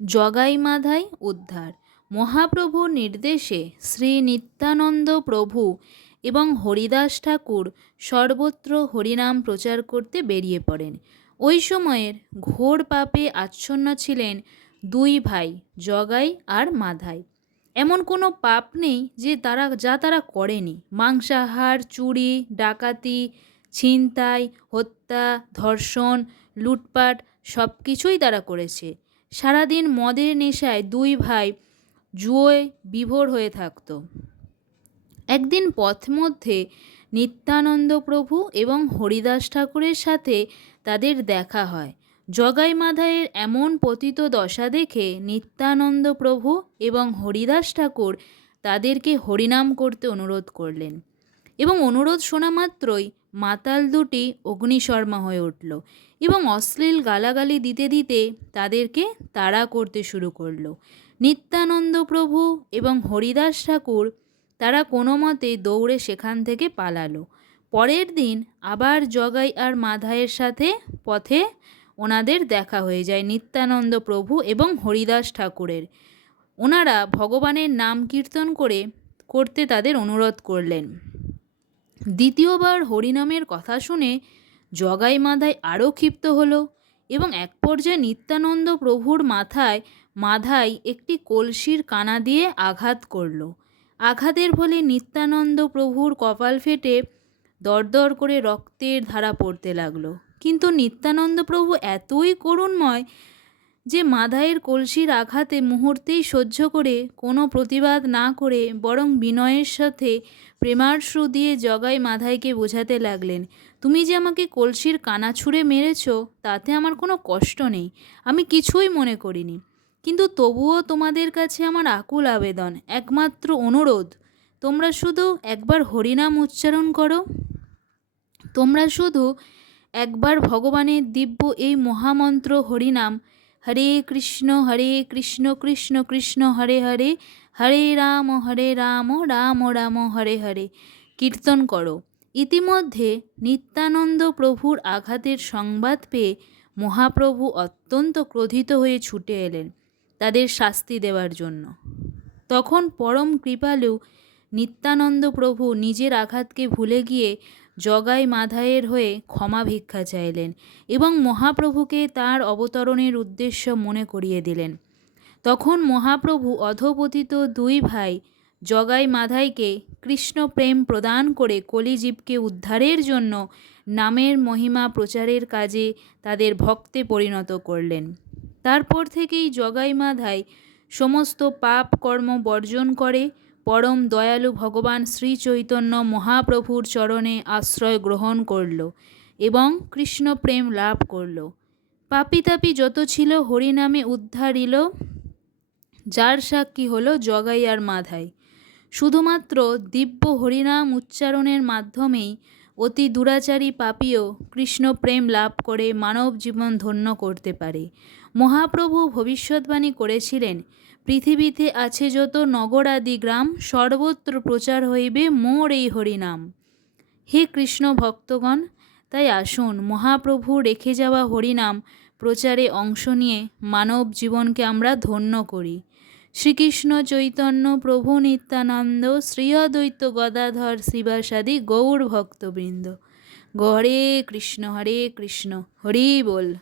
জগাই মাধাই উদ্ধার। মহাপ্রভুর নির্দেশে শ্রী নিত্যানন্দ প্রভু এবং হরিদাস ঠাকুর সর্বত্র হরিনাম প্রচার করতে বেরিয়ে পড়েন। ওই সময়ের ঘোর পাপে আচ্ছন্ন ছিলেন দুই ভাই, জগাই আর মাধাই। এমন কোনো পাপ নেই যে তারা, যা তারা করেনি। মাংসাহার, চুরি, ডাকাতি, ছিনতাই, হত্যা, ধর্ষণ, লুটপাট সব কিছুই তারা করেছে। সারাদিন মদের নেশায় দুই ভাই জুয়োয় বিভোর হয়ে থাকত। একদিন পথমধ্যে নিত্যানন্দ প্রভু এবং হরিদাস ঠাকুরের সাথে তাদের দেখা হয়। জগাই মাধায়ের এমন পতিত দশা দেখে নিত্যানন্দ প্রভু এবং হরিদাস ঠাকুর তাদেরকে হরিনাম করতে অনুরোধ করলেন এবং অনুরোধ শোনা মাত্রই মাতাল দুটি অগ্নিশর্মা হয়ে উঠল এবং অশ্লীল গালাগালি দিতে দিতে তাদেরকে তাড়া করতে শুরু করল। নিত্যানন্দ প্রভু এবং হরিদাস ঠাকুর তারা কোনো মতে দৌড়ে সেখান থেকে পালালো। পরের দিন আবার জগাই আর মাধায়ের সাথে পথে ওনাদের দেখা হয়ে যায় নিত্যানন্দ প্রভু এবং হরিদাস ঠাকুরের। ওনারা ভগবানের নাম কীর্তন করে, করতে তাদের অনুরোধ করলেন। দ্বিতীয়বার হরিনামের কথা শুনে জগাই মাধায় আরও ক্ষিপ্ত হল এবং এক পর্যায়ে নিত্যানন্দ প্রভুর মাথায়, মাধাই একটি কলসির কানা দিয়ে আঘাত করল। আঘাতের ফলে নিত্যানন্দ প্রভুর কপাল ফেটে দরদর করে রক্তের ধারা পড়তে লাগল। কিন্তু নিত্যানন্দ প্রভু এতই করুণময় যে মাধাইয়ের কলসির আঘাতে মুহূর্তেই সহ্য করে কোনো প্রতিবাদ না করে বরং বিনয়ের সাথে প্রেমার্শ্রু দিয়ে জগাই মাধাইকে বোঝাতে লাগলেন, তুমি যে আমাকে কলসির কানা ছুঁড়ে মেরেছ, তাতে আমার কোনো কষ্ট নেই, আমি কিছুই মনে করিনি। কিন্তু তবুও তোমাদের কাছে আমার আকুল আবেদন, একমাত্র অনুরোধ, তোমরা শুধু একবার হরিনাম উচ্চারণ করো। তোমরা শুধু একবার ভগবানের দিব্য এই মহামন্ত্র হরিনাম হরে কৃষ্ণ হরে কৃষ্ণ কৃষ্ণ কৃষ্ণ, হরে হরে। হরে রাম হরে রাম রাম রাম, হরে হরে। কীর্তন করো। ইতিমধ্যে নিত্যানন্দ প্রভুর আঘাতের সংবাদ পেয়ে মহাপ্রভু অত্যন্ত ক্রোধিত হয়ে ছুটে এলেন তাদের শাস্তি দেওয়ার জন্য। তখন পরম কৃপালু নিত্যানন্দ প্রভু নিজের আঘাতকে ভুলে গিয়ে জগাই মাধায়ের হয়ে ক্ষমা ভিক্ষা চাইলেন এবং মহাপ্রভুকে তার অবতরণের উদ্দেশ্য মনে করিয়ে দিলেন। তখন মহাপ্রভু অধপতিত দুই ভাই জগাই মাধাইকে কৃষ্ণ প্রেম প্রদান করে কলিজীবকে উদ্ধারের জন্য নামের মহিমা প্রচারের কাজে তাদের ভক্তে পরিণত করলেন। তারপর থেকেই জগাই মাধাই সমস্ত পাপ কর্ম বর্জন করে পরম দয়ালু ভগবান শ্রী চৈতন্য মহাপ্রভুর চরণে আশ্রয় গ্রহণ করল এবং কৃষ্ণ প্রেম লাভ করল। পাপি তাপি যত ছিল হরিনামে উদ্ধারিল, যার সাক্ষী হল জগাইয়ার মাধাই শুধুমাত্র দিব্য হরিনাম উচ্চারণের মাধ্যমেই অতি দুরাচারী পাপীও কৃষ্ণ প্রেম লাভ করে মানব জীবন ধন্য করতে পারে। মহাপ্রভু ভবিষ্যৎবাণী করেছিলেন, পৃথিবীতে আছে যত নগরাদি গ্রাম, সর্বত্র প্রচার হইবে মোর এই হরিনাম। হে কৃষ্ণ ভক্তগণ, তাই আসুন মহাপ্রভু রেখে যাওয়া হরিনাম প্রচারে অংশ নিয়ে মানব জীবনকে আমরা ধন্য করি। শ্রীকৃষ্ণ চৈতন্য প্রভু নিত্যানন্দ, শ্রীয়দ্বৈত গদাধর শিবাসাদি গৌর ভক্তবৃন্দ। হরে কৃষ্ণ হরে কৃষ্ণ, হরি বল।